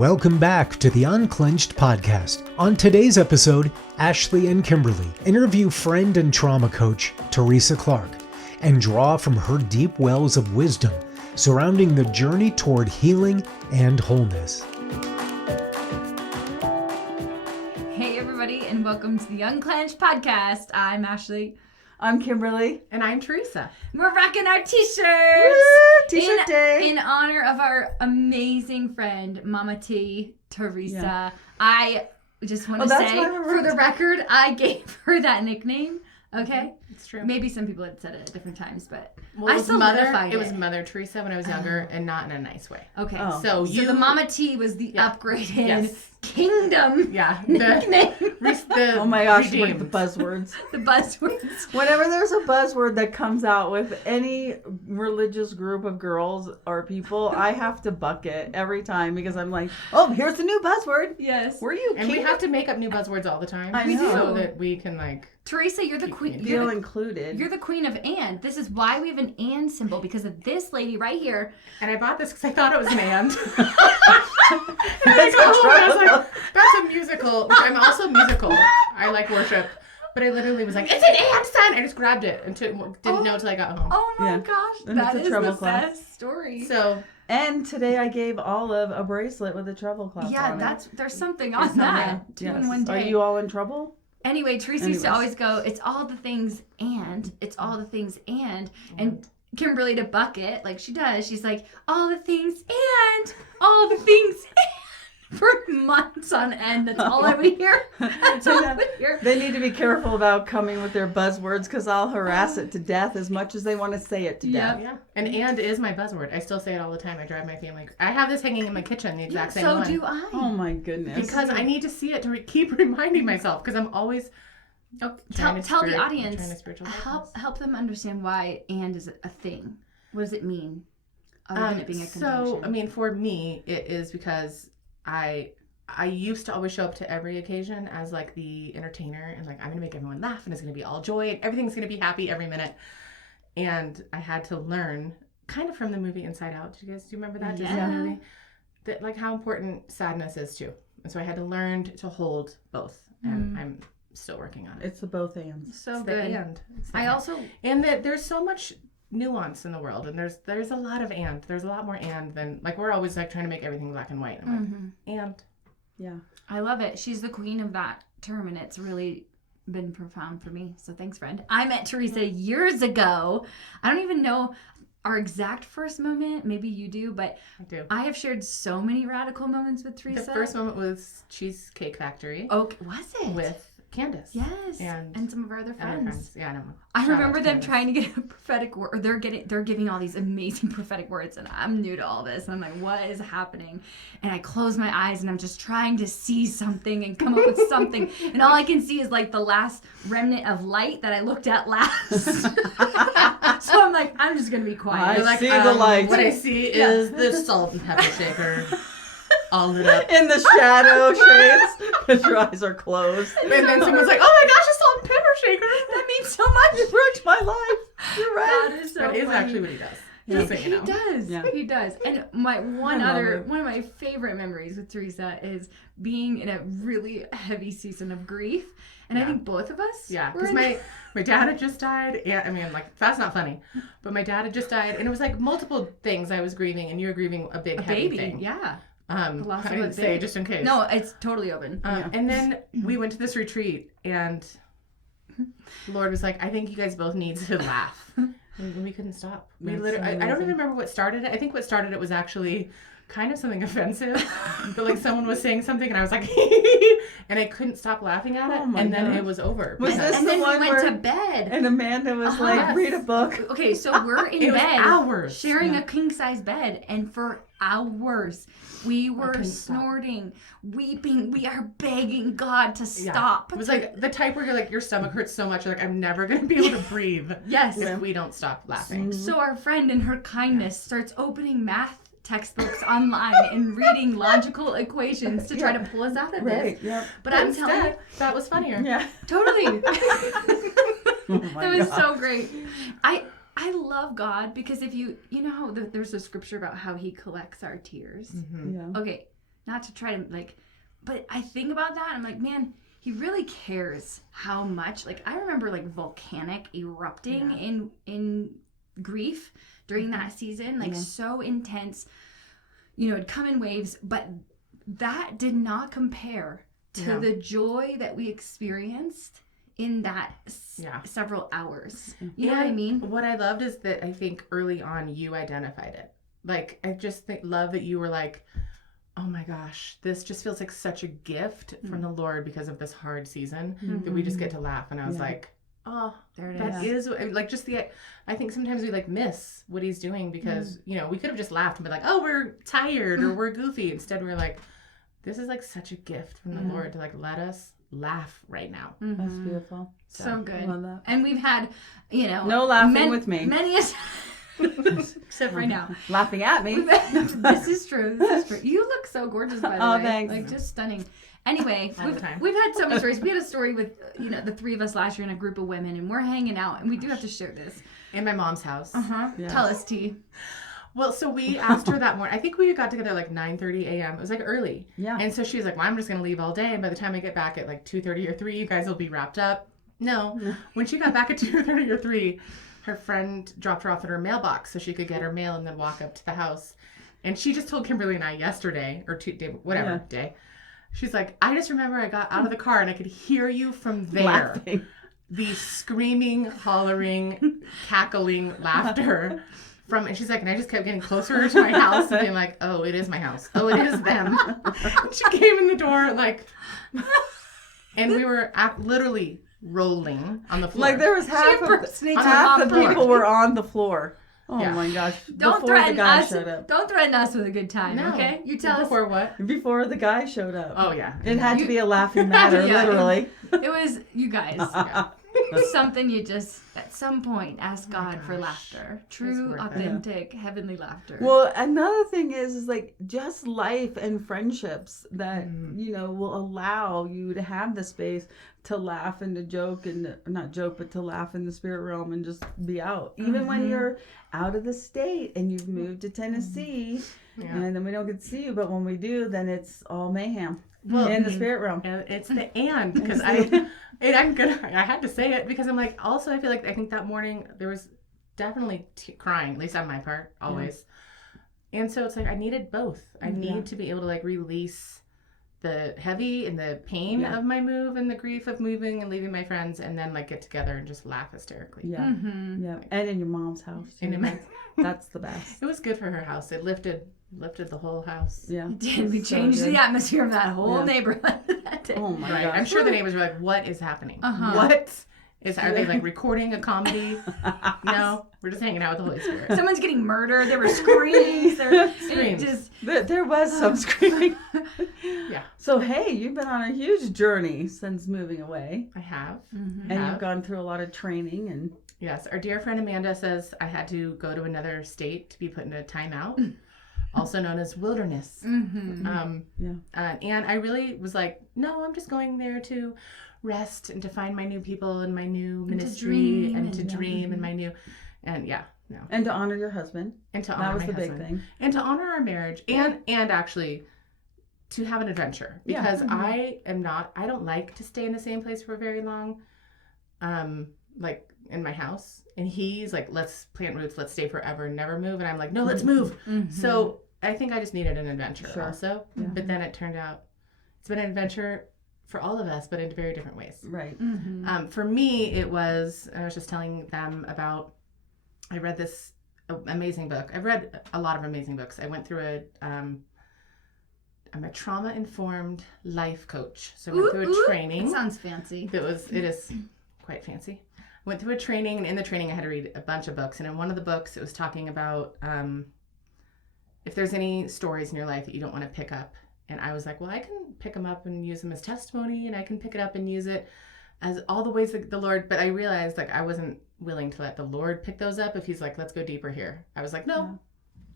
Welcome back to the Unclenched podcast. On today's episode, Ashley and Kimberley interview friend and trauma coach Teresa Clark and draw from her deep wells of wisdom surrounding the journey toward healing and wholeness. Hey everybody, and welcome to the Unclenched podcast. I'm Ashley. I'm Kimberly. And I'm Teresa. We're rocking our t-shirts! Woo! T-shirt day! In honor of our amazing friend, Mama T, Teresa. Yeah. I just want to say, why for the record, I gave her that nickname. Okay? It's true. Maybe some people had said it at different times, but Well, I solidified it was Mother Teresa when I was younger, and not in a nice way. Okay. Oh. So the Mama T was the upgraded Yes. kingdom Yeah. nickname. Oh my gosh, redeemed. the buzzwords. The buzzwords. Whenever there's a buzzword that comes out with any religious group of girls or people, I have to buck it every time because I'm like, oh, here's the new buzzword. Yes. Were you And we have to make up new buzzwords all the time. I know. So that we can Teresa, you're the queen. feel included? You're the queen of and. This is why we have an and symbol, because of this lady right here. And I bought this because I thought it was an and. And That's I go home and I was trouble. like, that's a musical, which I'm also musical. I like worship. But I literally was like, it's an and sign. I just grabbed it and didn't know until I got home. Oh my Yeah. gosh, And that it's a is treble the clef. best story. So, And today I gave Olive a bracelet with a treble clef yeah, on it. there's something on that. Yeah. Two in one Are day. you all in trouble? Anyway, Teresa used to Anyways. always go, it's all the things and, it's all the things and Kimberly to bucket, like she does, she's like, all the things and, all the things and, for months on end. That's all I would hear. That's all I would hear. They need to be careful about coming with their buzzwords because I'll harass it to death as much as they want to say it to death. yeah. And is my buzzword. I still say it all the time. I drive my family. I have this hanging in my kitchen, the exact same So one. do I. Oh my goodness. Because I need to see it to keep reminding myself. Because I'm always Tell the audience, trying to spiritualize help them understand why and is a thing. What does it mean? Other than it being a conjunction. So, I mean, for me, it is because I used to always show up to every occasion as like the entertainer and like I'm gonna make everyone laugh and it's gonna be all joy and everything's gonna be happy every minute. And I had to learn, kind of from the movie Inside Out. Do you remember that Disney movie? That like how important sadness is too. And so I had to learn to hold both, and I'm still working on it. It's the both ands. So It's good. the and. It's the I and. also And that there's so much nuance in the world, and there's a lot of and. There's a lot more and than like we're always like trying to make everything black and white. I'm like, and. Yeah. I love it. She's the queen of that term, and it's really been profound for me. So thanks, friend. I met Teresa years ago. I don't even know our exact first moment. Maybe you do, but I do. I have shared so many radical moments with Teresa. The first moment was Cheesecake Factory. Okay, was it? With Candace. Yes, And some of our other friends. Yeah, I know. I Shout out remember to them Candace. trying to get a prophetic word, or they're giving all these amazing prophetic words, and I'm new to all this, and I'm like, what is happening? And I close my eyes, and I'm just trying to see something and come up with something, and all I can see is like the last remnant of light that I looked at last. So I'm like, I'm just gonna be quiet. I You're like, see the light. What I see is the salt and pepper shaker all lit up. In the shadow shades, because your eyes are closed. And then someone's like, oh my gosh, a salt and pepper shaker. that means so much. You ruined my life. You're right. That is so That is funny. actually what he does. He, Just so you he know. does. Yeah. He does. And my one of my favorite memories with Teresa is being in a really heavy season of grief. And I think both of us. Yeah, were because in- my dad had just died, and I mean, like, that's not funny, but my dad had just died, and it was like multiple things I was grieving, and you were grieving a big, heavy baby. thing. Yeah. I loss of a didn't say baby. just in case. No, it's totally open. And then we went to this retreat, and the Lord was like, I think you guys both need to laugh. And we couldn't stop. We That's literally, so I don't amazing. even remember what started it. I think what started it was actually kind of something offensive. But like someone was saying something, and I was like, and I couldn't stop laughing at it. Oh my And then gosh. it was over. Was because- this And the then we one went where- to bed. And Amanda was like, Yes. read a book. Okay, so we're in It was bed, hours. sharing Yeah. a king size bed, and for hours we were couldn't stop. snorting, weeping. We are begging God to Yeah. stop. It was like the type where you're like, your stomach hurts so much, you're like, I'm never going to be able to breathe Yes. if we don't stop laughing. So our friend, in her kindness, starts opening math textbooks online and reading logical equations to try to pull us out of this. Right, yep. But I'm telling you, Instead, that was funnier. Yeah. totally. Oh my That was God. so great. I love God because if you know how there's a scripture about how he collects our tears. Mm-hmm. Yeah. Okay, not to try to like, but I think about that and I'm like, man, he really cares how much. Like I remember like volcanic erupting in grief during that season, like so intense. It'd come in waves, but that did not compare to the joy that we experienced in that several hours. You know what I mean? What I loved is that I think early on you identified it. Like I just love that you were like, oh my gosh, this just feels like such a gift from the Lord because of this hard season that we just get to laugh. And I was like, oh, there it that is like just I think sometimes we like miss what he's doing because, we could have just laughed and been like, oh, we're tired or we're goofy. Instead, we're like, this is like such a gift from the Lord to like let us laugh right now. That's beautiful. So good. I love that. And we've had, no laughing with me. Many except right now. Laughing at me. This is true. You look so gorgeous, by the way. Oh, thanks. Like just stunning. Anyway, All the time. we've had so many stories. We had a story with, the three of us last year in a group of women, and we're hanging out, and we do have to share this. In my mom's house. Yes. Tell us, T. Well, so we asked her that morning. I think we got together like 9:30 a.m. It was like early. Yeah. And so she was like, well, I'm just going to leave all day. And by the time I get back at like 2:30 or 3, you guys will be wrapped up. No. When she got back at 2:30 or 3, her friend dropped her off at her mailbox so she could get her mail and then walk up to the house. And she just told Kimberly and I yesterday, or day. She's like, I just remember I got out of the car and I could hear you from there. Laughing. The screaming, hollering, cackling laughter. And she's like, and I just kept getting closer to my house and being like, oh, it is my house. Oh, it is them. She came in the door like, and we were literally rolling on the floor. Like there was half the people were on the floor. Oh my gosh. Don't Before threaten the guy us. showed up. Don't threaten us with a good time, No. okay? You tell us. Before what? Before the guy showed up. Oh, yeah. It had to be a laughing matter, Yeah. literally. It was, you guys, something you just, at some point, ask God for laughter. True, worth it. authentic, heavenly laughter. Well, another thing is like just life and friendships that, will allow you to have the space to laugh and to joke and not joke, but to laugh in the spirit realm and just be out. Even when you're out of the state and you've moved to Tennessee and then we don't get to see you, but when we do, then it's all mayhem in the spirit realm. It's the because I had to say it because I'm like, also I feel like I think that morning there was definitely crying, at least on my part, always. Yeah. And so it's like I needed both. I need to be able to like release the heavy and the pain of my move and the grief of moving and leaving my friends and then like get together and just laugh hysterically. Yeah. Yeah. And in your mom's house too. That's the best. It was good for her house. It lifted the whole house. Yeah. It did. We changed the atmosphere of that whole neighborhood that day. Oh my gosh. I'm sure the neighbors were like, what is happening? What? Are they like recording a comedy? No, we're just hanging out with the Holy Spirit. Someone's getting murdered. There were screams. Screams. There was some screaming. Yeah. So hey, you've been on a huge journey since moving away. I have. And you've gone through a lot of training and. Yes, our dear friend Amanda says I had to go to another state to be put in a timeout, also known as wilderness. And I really was like, no, I'm just going there to rest and to find my new people and my new ministry and to dream and my new, and and to honor your husband. And to honor my husband. Big thing. And to honor our marriage and actually to have an adventure because I don't like to stay in the same place for very long. Like in my house, and he's like, let's plant roots, let's stay forever and never move, and I'm like, no, let's move. So I think I just needed an adventure also, but then it turned out it's been an adventure for all of us, but in very different ways. Right. For me, I was just telling them about, I read this amazing book. I've read a lot of amazing books. I went through I'm a trauma-informed life coach, so I went through a training. That sounds fancy. It is quite fancy. Went through a training, and in the training I had to read a bunch of books, and in one of the books it was talking about if there's any stories in your life that you don't want to pick up, and I was like, well, I can pick them up and use them as testimony, and I can pick it up and use it as all the ways that the Lord, but I realized like I wasn't willing to let the Lord pick those up if he's like, let's go deeper here. I was like, no,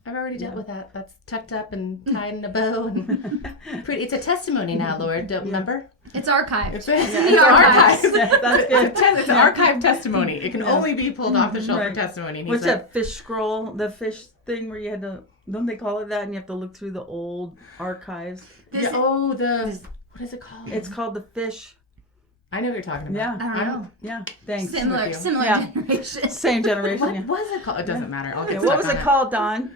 I've already dealt with that. That's tucked up and tied in a bow. And it's a testimony now, Lord. Don't remember? It's archived. It's the archives. That's good. It's an archived testimony. It can only be pulled off the shelf for testimony. And what's that fish scroll? The fish thing where you had to Don't they call it that? And you have to look through the old archives. This- what is it called? It's called the fish. I know what you're talking about. Yeah. I don't know. Yeah. Thanks. Similar you. generation. Same generation. What Yeah. was it called? It doesn't matter. I'll get What was stuck it on called, Don?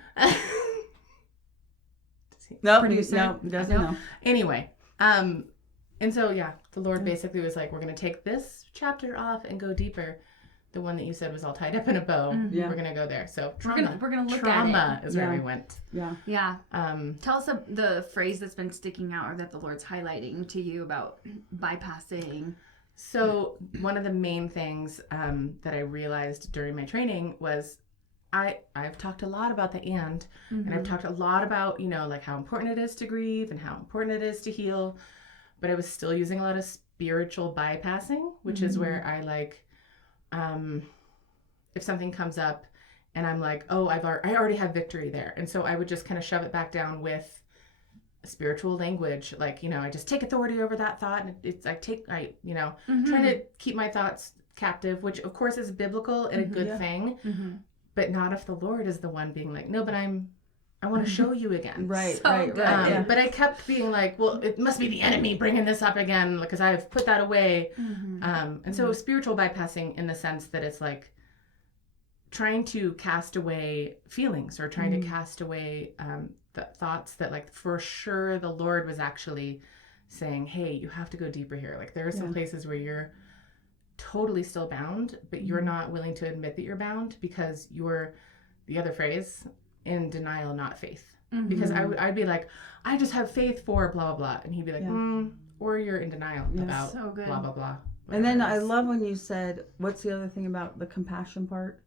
Nope. Producer? No, doesn't know. Anyway, and so the Lord basically was like, we're going to take this chapter off and go deeper. The one that you said was all tied up in a bow. Yeah. We're going to go there. So We're gonna look trauma at it. is where we went. Yeah. Yeah. Tell us the phrase that's been sticking out or that the Lord's highlighting to you about bypassing. So one of the main things that I realized during my training was I've talked a lot about the and I've talked a lot about, like how important it is to grieve and how important it is to heal, but I was still using a lot of spiritual bypassing, which is where I if something comes up and I'm like, oh, I already have victory there. And so I would just kind of shove it back down with spiritual language. Like, I just take authority over that thought. And it's trying to keep my thoughts captive, which of course is biblical and a good thing, but not if the Lord is the one being like, no, but I want to show you again. Right. So good. But I kept being like, well, it must be the enemy bringing this up again because I've put that away. And so spiritual bypassing in the sense that it's like trying to cast away feelings or trying to cast away the thoughts that like for sure the Lord was actually saying, hey, you have to go deeper here. Like there are some places where you're totally still bound, but you're not willing to admit that you're bound because you're, the other phrase, in denial, not faith. Because I'd be like, I just have faith for blah, blah, blah. And he'd be like, or you're in denial about So good. blah, blah, blah. And then whatever it I is. love when you said, what's the other thing about the compassion part?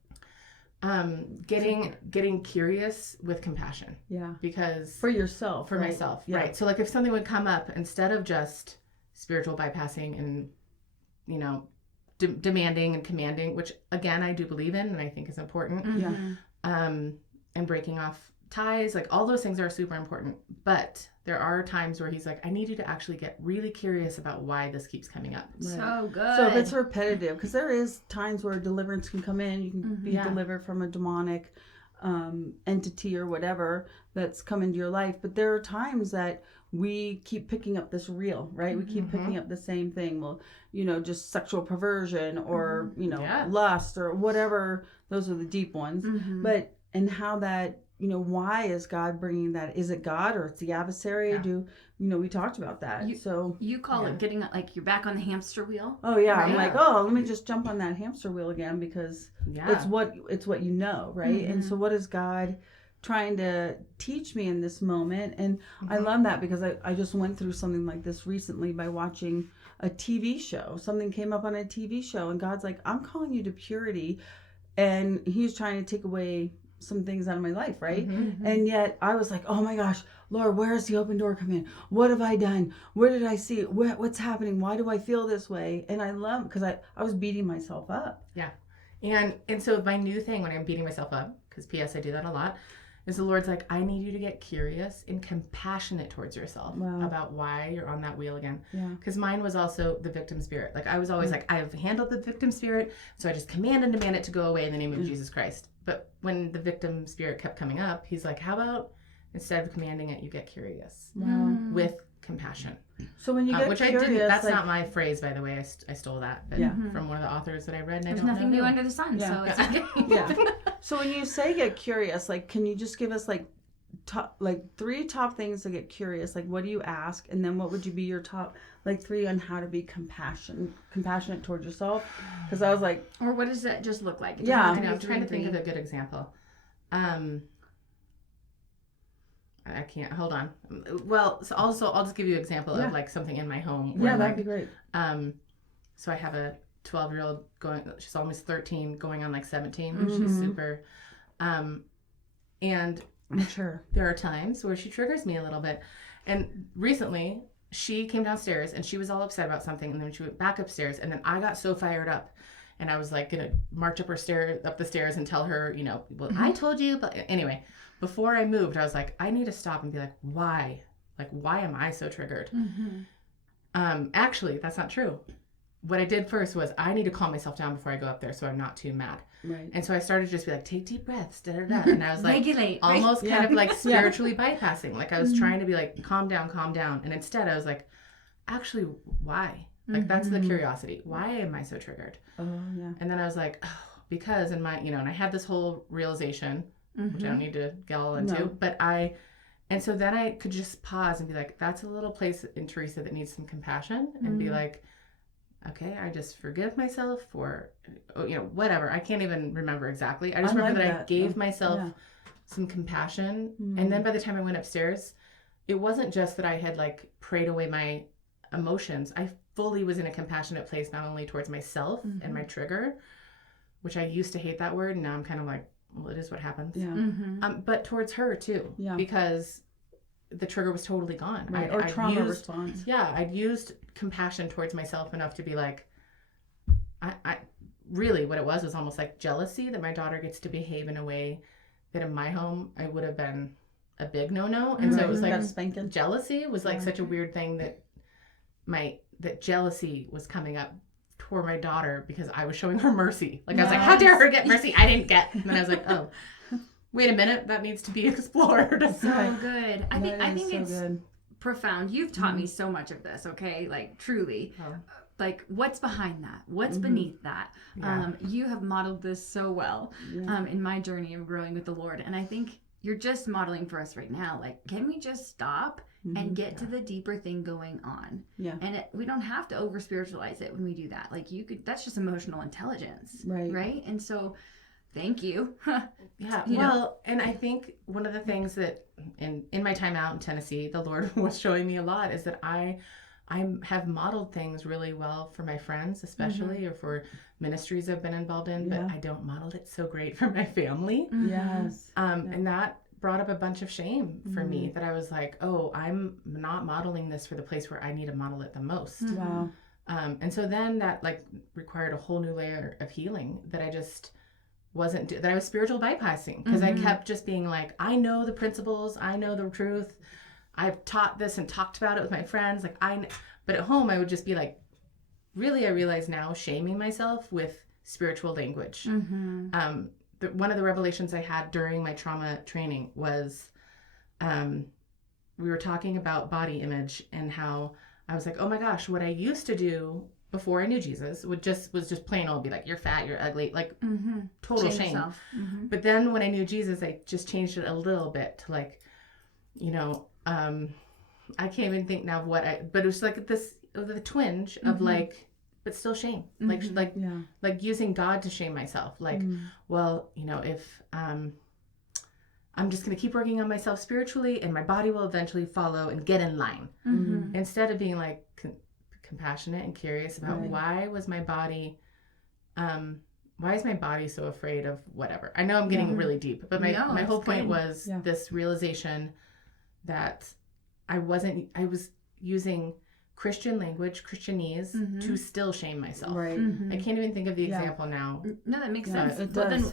Getting curious with compassion. Yeah. Because For yourself. for right? myself, Yeah. right? So like if something would come up, instead of just spiritual bypassing and, demanding and commanding, which again, I do believe in and I think is important. Yeah. And breaking off ties, like all those things are super important. But there are times where he's like, I need you to actually get really curious about why this keeps coming up. So good. So if it's repetitive, because there is times where deliverance can come in, you can be Yeah. delivered from a demonic entity or whatever that's come into your life. But there are times that we keep picking up this reel, right? We keep picking up the same thing. Well, just sexual perversion or, lust or whatever. Those are the deep ones. But, and how that, why is God bringing that? Is it God or it's the adversary? Yeah. We talked about that. You call it getting like you're back on the hamster wheel. Oh yeah, I'm Right. like, let me just jump on that hamster wheel again because it's what right? And so what is God trying to teach me in this moment? And I love that because I just went through something like this recently by watching a TV show. Something came up on a TV show and God's like, I'm calling you to purity, and he's trying to take away some things out of my life, right? And yet I was like, oh my gosh, Lord, where's the open door come in? What have I done? Where did I see it? What's happening? Why do I feel this way? And I love, because I was beating myself up. Yeah. And so my new thing when I'm beating myself up, because P.S. I do that a lot, is the Lord's like, I need you to get curious and compassionate towards yourself about why you're on that wheel again. Yeah. Because mine was also the victim spirit. Like I was always like, I've handled the victim spirit, so I just command and demand it to go away in the name of Jesus Christ. But when the victim spirit kept coming up, he's like, how about instead of commanding it, you get curious with compassion. So when you get which curious, I didn't, that's not my phrase, by the way. I stole that from one of the authors that I read. And There's I don't nothing know new who. under the sun, so it's okay. Yeah. So when you say get curious, like, can you just give us three top things to get curious? Like, what do you ask? And then what would you be your top, three on how to be compassionate towards yourself? Because I was like, Or what does that just look like? It Yeah. doesn't have I'm to be trying to think of three. a good example. I can't. Hold on. Well, so also I'll just give you an example of like something in my home. Where, that'd be great. So I have a 12-year-old going. She's almost 13, going on 17. She's super. And Mature. there are times where she triggers me a little bit. And recently, she came downstairs and she was all upset about something, and then she went back upstairs, and then I got so fired up. And I was gonna march up the stairs and tell her, well, I told you. But anyway, before I moved, I was like, I need to stop and be like, why? Why am I so triggered? Actually, that's not true. what I did first was I need to calm myself down before I go up there so I'm not too mad. Right. And so I started to just be like, take deep breaths, da da da. And I was like, Regulate, right? almost kind of like Yeah. spiritually bypassing. Like I was trying to be like, calm down. And instead I was like, actually, why? Like that's the curiosity. Why am I so triggered? Oh, yeah. And then I was like, oh, because in my, and I had this whole realization, which I don't need to get all into, but and so then I could just pause and be like, that's a little place in Teresa that needs some compassion, and be like, okay, I just forgive myself for, whatever. I can't even remember exactly. I just remember that I gave myself some compassion. And then by the time I went upstairs, it wasn't just that I had like prayed away my emotions. I fully was in a compassionate place, not only towards myself and my trigger, which I used to hate that word. And now I'm kind of like, well, it is what happens. Yeah. But towards her too, because the trigger was totally gone. Right. Or trauma response. Yeah. I'd used compassion towards myself enough to be like, I really what it was almost like jealousy that my daughter gets to behave in a way that in my home, I would have been a big no-no. And so it was like jealousy was like such a weird thing that jealousy was coming up toward my daughter because I was showing her mercy. Like I was like, how dare her get mercy I didn't get? And then I was like, oh, wait a minute, that needs to be explored. So good. I think so it's good. Profound. You've taught me so much of this, okay? Like truly. Like what's behind that? What's beneath that? You have modeled this so well in my journey of growing with the Lord. And I think you're just modeling for us right now. Like, can we just stop and get to the deeper thing going on? Yeah. And we don't have to over spiritualize it when we do that. Like that's just emotional intelligence. Right. And so thank you. Well, and I think one of the things that in my time out in Tennessee, the Lord was showing me a lot is that I have modeled things really well for my friends, especially, or for ministries I've been involved in, but I don't model it so great for my family. Yes. And that brought up a bunch of shame for me, that I was like, oh, I'm not modeling this for the place where I need to model it the most. Wow. And so then that like required a whole new layer of healing that I just wasn't, that I was spiritual bypassing, because I kept just being like, I know the principles, I know the truth. I've taught this and talked about it with my friends. But at home I would just be like, really, I realize now, shaming myself with spiritual language. One of the revelations I had during my trauma training was, we were talking about body image and how I was like, oh my gosh, what I used to do before I knew Jesus was just plain old be like, you're fat, you're ugly, like total shame. But then when I knew Jesus, I just changed it a little bit to like, I can't even think now of but it was like the twinge of like, but still shame, like using God to shame myself. Like, well, if I'm just going to keep working on myself spiritually and my body will eventually follow and get in line, instead of being like compassionate and curious about why is my body so afraid of whatever. I know I'm getting really deep, but my whole point was this realization that I was using Christian language, Christianese, to still shame myself. Right. I can't even think of the example now. No, that makes sense.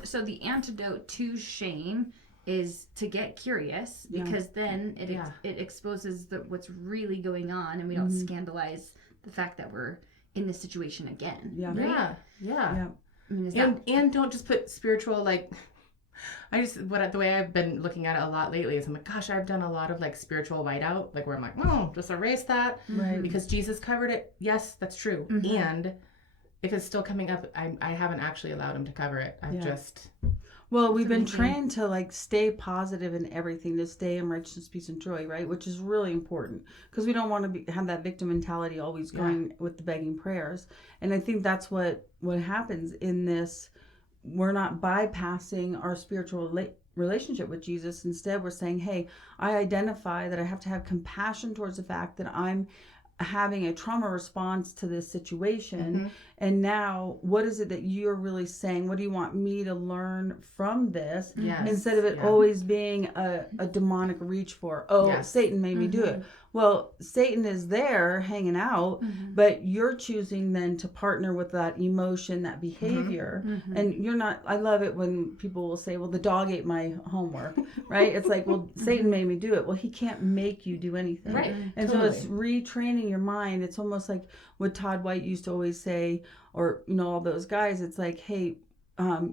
So the antidote to shame is to get curious, because then it exposes what's really going on, and we don't scandalize the fact that we're in this situation again. Yeah. I mean, and don't just put spiritual like. The way I've been looking at it a lot lately is I'm like, gosh, I've done a lot of like spiritual whiteout, like where I'm like, oh, just erase that, because Jesus covered it. Yes, that's true. And if it's still coming up, I haven't actually allowed him to cover it. We've been trained to like stay positive in everything, to stay in righteousness, peace, and joy, right? Which is really important, because we don't want to have that victim mentality always going with the begging prayers. And I think that's what happens in this. We're not bypassing our spiritual relationship with Jesus. Instead, we're saying, hey, I identify that I have to have compassion towards the fact that I'm having a trauma response to this situation. And now what is it that you're really saying? What do you want me to learn from this? Instead of it always being a demonic reach for, Satan made me do it. Well, Satan is there hanging out, but you're choosing then to partner with that emotion, that behavior. And you're not, I love it when people will say, well, the dog ate my homework, right? It's like, well, Satan made me do it. Well, he can't make you do anything. Right. And so it's retraining training your mind. It's almost like what Todd White used to always say, or, all those guys, it's like, hey,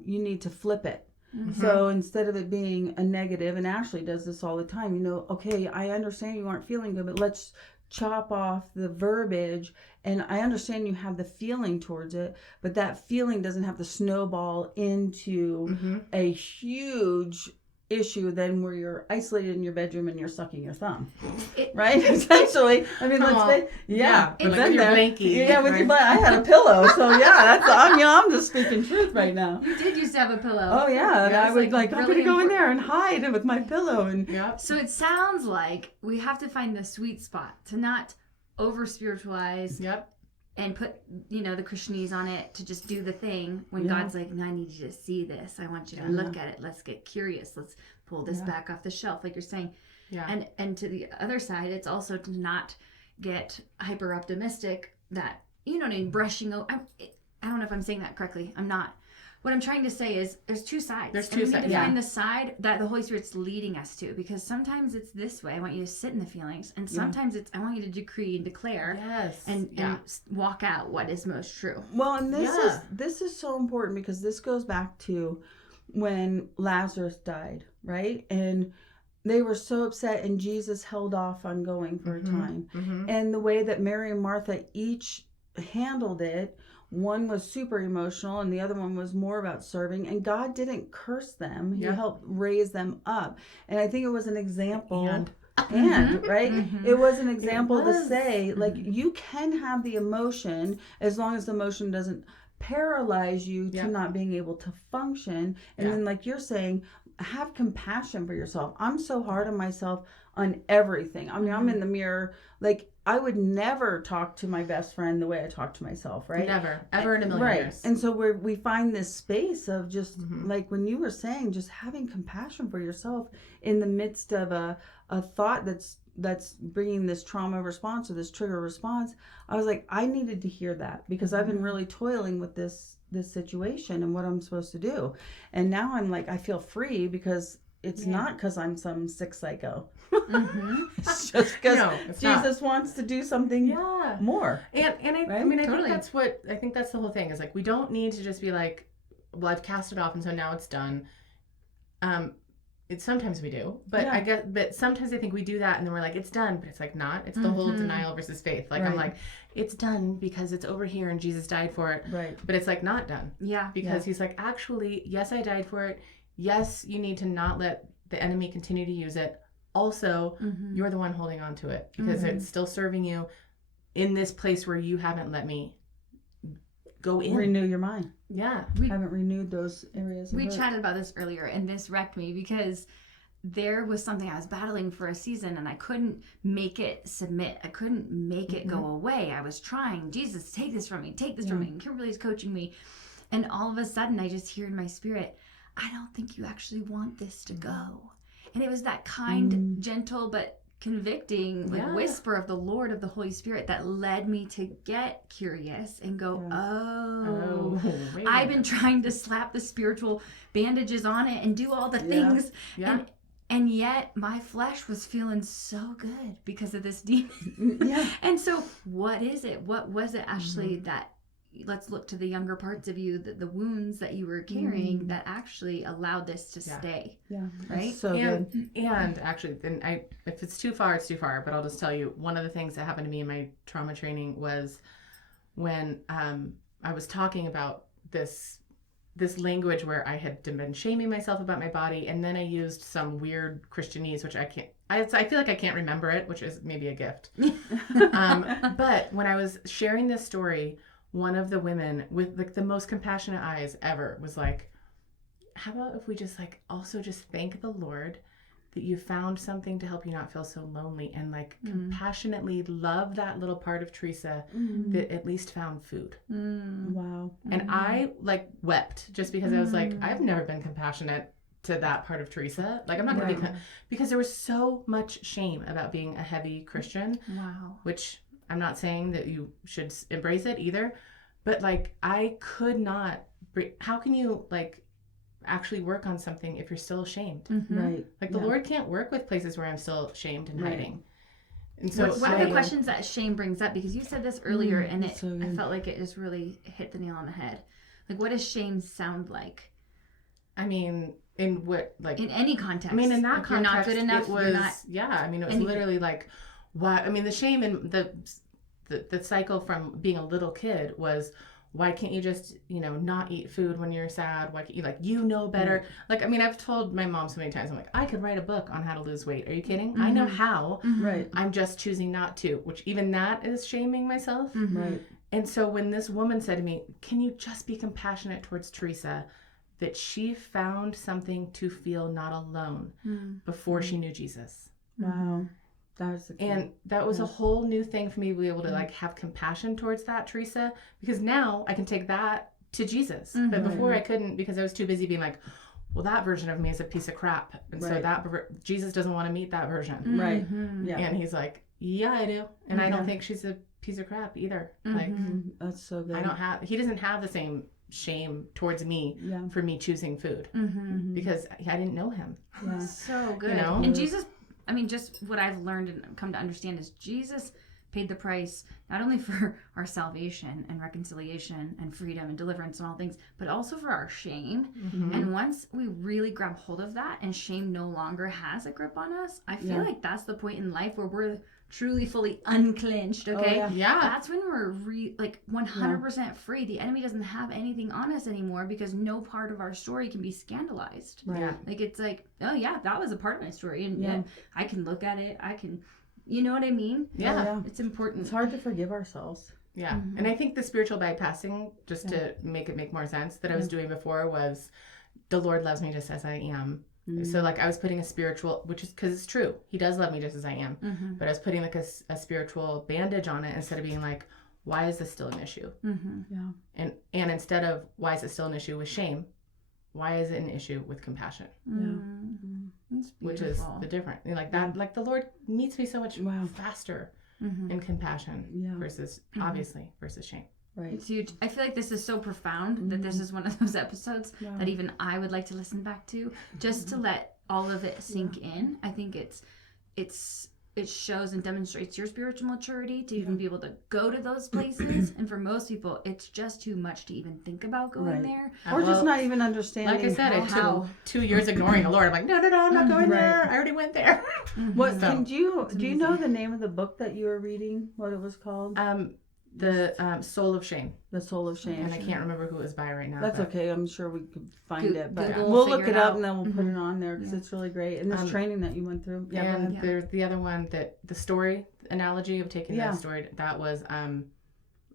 you need to flip it. Mm-hmm. So instead of it being a negative, and Ashley does this all the time, okay, I understand you aren't feeling good, but let's chop off the verbiage. And I understand you have the feeling towards it, but that feeling doesn't have to snowball into a huge issue then where you're isolated in your bedroom and you're sucking your thumb, right? Essentially, I mean, let's say, but like with your blankie, with your blankie. I had a pillow, so I'm just speaking truth right now. You did used to have a pillow. Oh yeah, and I would I'm really gonna go in there and hide with my pillow, and So it sounds like we have to find the sweet spot to not over spiritualize. Yep. And put, the Christianese on it to just do the thing when God's like, no, I need you to see this. I want you to look at it. Let's get curious. Let's pull this back off the shelf, like you're saying. Yeah. And to the other side, it's also to not get hyper optimistic that, brushing over. I don't know if I'm saying that correctly. I'm not. What I'm trying to say is there's two sides. There's two sides. We need to find the side that the Holy Spirit's leading us to, because sometimes it's this way. I want you to sit in the feelings, and sometimes it's I want you to decree and declare, and walk out what is most true. Well, and this is so important, because this goes back to when Lazarus died, right? And they were so upset, and Jesus held off on going for a time. And the way that Mary and Martha each handled it, one was super emotional and the other one was more about serving, and God didn't curse them. He helped raise them up. And I think it was an example and right, it was an example to say, like, you can have the emotion as long as the emotion doesn't paralyze you to not being able to function. And then, like you're saying, have compassion for yourself. I'm so hard on myself on everything. I mean, I'm in the mirror, like, I would never talk to my best friend the way I talk to myself, right? Never, ever in a million years. And so we find this space of just, like when you were saying, just having compassion for yourself in the midst of a thought that's bringing this trauma response or this trigger response. I was like, I needed to hear that, because I've been really toiling with this situation and what I'm supposed to do. And now I'm like, I feel free, because it's not because I'm some sick psycho. It's just because Jesus wants to do something more. And I mean, I think that's the whole thing, is like, we don't need to just be like, well, I've cast it off and so now it's done. Sometimes we do, but but sometimes I think we do that and then we're like, it's done, but it's like not. It's the whole denial versus faith. Like, I'm like, it's done because it's over here and Jesus died for it. Right. But it's like not done. Yeah. Because he's like, actually, yes, I died for it. Yes, you need to not let the enemy continue to use it. Also, you're the one holding on to it, because it's still serving you in this place where you haven't let me go in. Renew your mind. Yeah. We haven't renewed those areas. We chatted about this earlier, and this wrecked me, because there was something I was battling for a season and I couldn't make it submit. I couldn't make it go away. I was trying, Jesus, take this from me, from me. And Kimberly's coaching me. And all of a sudden I just hear in my spirit, I don't think you actually want this to go. And it was that kind, gentle, but convicting whisper of the Lord, of the Holy Spirit, that led me to get curious and go, I've been trying to slap the spiritual bandages on it and do all the things. Yeah. And yet my flesh was feeling so good because of this demon. And so what is it? What was it, Ashley, that, let's look to the younger parts of you, the wounds that you were carrying that actually allowed this to stay. Yeah. Right? So good. And actually, then if it's too far, it's too far. But I'll just tell you, one of the things that happened to me in my trauma training was when I was talking about this language where I had been shaming myself about my body, and then I used some weird Christianese, which I feel like I can't remember it, which is maybe a gift. But when I was sharing this story, one of the women with like the most compassionate eyes ever was like, how about if we just like also just thank the Lord that you found something to help you not feel so lonely, and like compassionately love that little part of Teresa that at least found food. Wow. And I like wept just because I was like, I've never been compassionate to that part of Teresa. Like, I'm not going to be, because there was so much shame about being a heavy Christian. Wow. Which I'm not saying that you should embrace it either, but like, I could not, how can you like actually work on something if you're still ashamed? Right. Like the Lord can't work with places where I'm still shamed and hiding. And so What are the questions that shame brings up? Because you said this earlier, and that's so I good. felt like it just really hit the nail on the head. Like, what does shame sound like? I mean, in what, like, In any context. I mean, in that If context, you're not good enough, it was, you're not I mean, it was anything. literally like, why? I mean, the shame and the cycle from being a little kid was, why can't you just, not eat food when you're sad? Why can't you, like, better? Like, I mean, I've told my mom so many times, I'm like, I could write a book on how to lose weight. Are you kidding? I know how. Right. I'm just choosing not to, which even that is shaming myself. Right. And so when this woman said to me, can you just be compassionate towards Teresa, that she found something to feel not alone before she knew Jesus. Wow. That's the key. And that was a whole new thing for me to be able to like have compassion towards that, Teresa, because now I can take that to Jesus. But before I couldn't, because I was too busy being like, well, that version of me is a piece of crap. And so that Jesus doesn't want to meet that version. Right. Yeah. And he's like, yeah, I do. And I don't think she's a piece of crap either. Like, That's so good. he doesn't have the same shame towards me for me choosing food because I didn't know him. Yeah. So good. know? And Jesus, I mean, just what I've learned and come to understand is Jesus paid the price not only for our salvation and reconciliation and freedom and deliverance and all things, but also for our shame. And once we really grab hold of that and shame no longer has a grip on us, I feel like that's the point in life where we're truly fully unclenched, okay? Yeah. That's when we're 100% free. The enemy doesn't have anything on us anymore because no part of our story can be scandalized. Right. Yeah. Like, it's like, oh yeah, that was a part of my story, and I can look at it, I can, you know what I mean? Yeah. Yeah. It's important. It's hard to forgive ourselves. Yeah. And I think the spiritual bypassing, just to make it make more sense, that I was doing before was the Lord loves me just as I am. So like I was putting a spiritual, which is because it's true, he does love me just as I am, but I was putting like a spiritual bandage on it instead of being like, why is this still an issue? Yeah. And instead of why is it still an issue with shame, why is it an issue with compassion? It's Which is beautiful. the difference. Like that, like the Lord meets me so much faster in compassion versus obviously versus shame. Right. It's huge. I feel like this is so profound that this is one of those episodes that even I would like to listen back to just to let all of it sink in. I think it shows and demonstrates your spiritual maturity to even be able to go to those places. And for most people, it's just too much to even think about going there. Or just not even understanding. Like I said, it how. took 2 years ignoring the Lord. I'm like, no, I'm not going there. I already went there. What So- do you know the name of the book that you were reading? What it was called? The Soul of Shame. The Soul of Shame. And I can't remember who it was by right now. That's but- okay. I'm sure we could find it, but Google, we'll look figure it it up out. and then we'll put it on there because it's really great. And this training that you went through. Yeah. go And ahead. there's the other one that the story analogy of taking that story, that was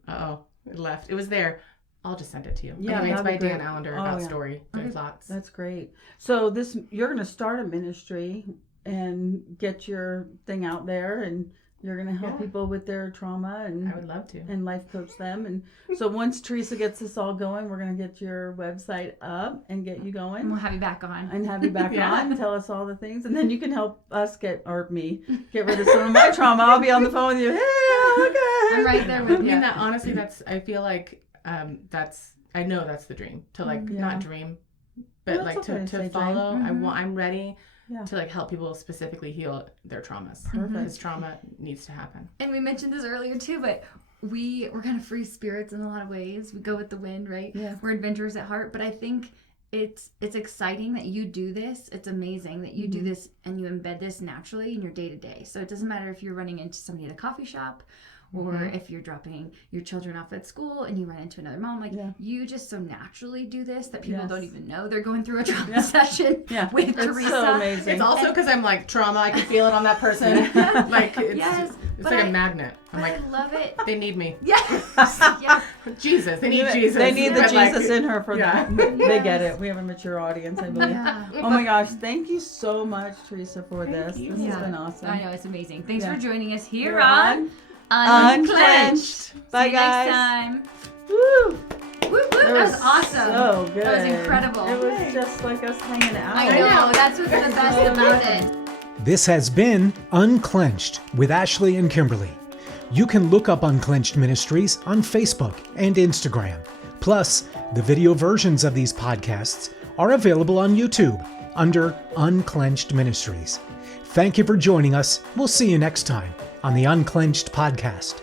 it left. It was there. I'll just send it to you. Yeah, Anyway, it's by that'd be Dan great. Allender Oh, about yeah. story. There's lots. That's great. So you're going to start a ministry and get your thing out there, and you're going to help people with their trauma I would love to. and life coach them. And so once Teresa gets this all going, we're going to get your website up and get you And going we'll have you back on. and have you back on, tell us all the things, and then you can help us get rid of some of my trauma. I'll be on the phone with you. Hey, okay. I'm right there I with mean, you. that honestly, I feel like I know that's the dream, to like not dream, but Well, like that's okay to to say follow. dream. I'm ready Yeah. to like help people specifically heal their traumas. Because trauma needs to happen. And we mentioned this earlier too, but we're kind of free spirits in a lot of ways. We go with the wind, right? Yeah. We're adventurers at heart, but I think it's exciting that you do this. It's amazing that you do this and you embed this naturally in your day-to-day. So it doesn't matter if you're running into somebody at a coffee shop or if you're dropping your children off at school and you run into another mom. Like, you just so naturally do this that people don't even know they're going through a trauma session with It's Teresa. so amazing. It's also because I'm like trauma. I can feel it on that person. Like it's but like a magnet. I'm But like, I love it. they need me. Yes. Yes. Jesus. They need Jesus. They need the But, like, Jesus in her for that. They Yes. get it. We have a mature audience, I believe. Yeah. Oh my gosh, thank you so much, Teresa, for this. you. This has been awesome. I know, it's amazing. Thanks Yeah. for joining us here You're on Unclenched. Unclenched. Bye, See you guys. next time. Woo! Woo, woo. That was was awesome. So good. That was incredible. It was just like us hanging out. I know. That's what's the best about it. This has been Unclenched with Ashley and Kimberley. You can look up Unclenched Ministries on Facebook and Instagram. Plus, the video versions of these podcasts are available on YouTube under Unclenched Ministries. Thank you for joining us. We'll see you next time. on the Unclenched podcast.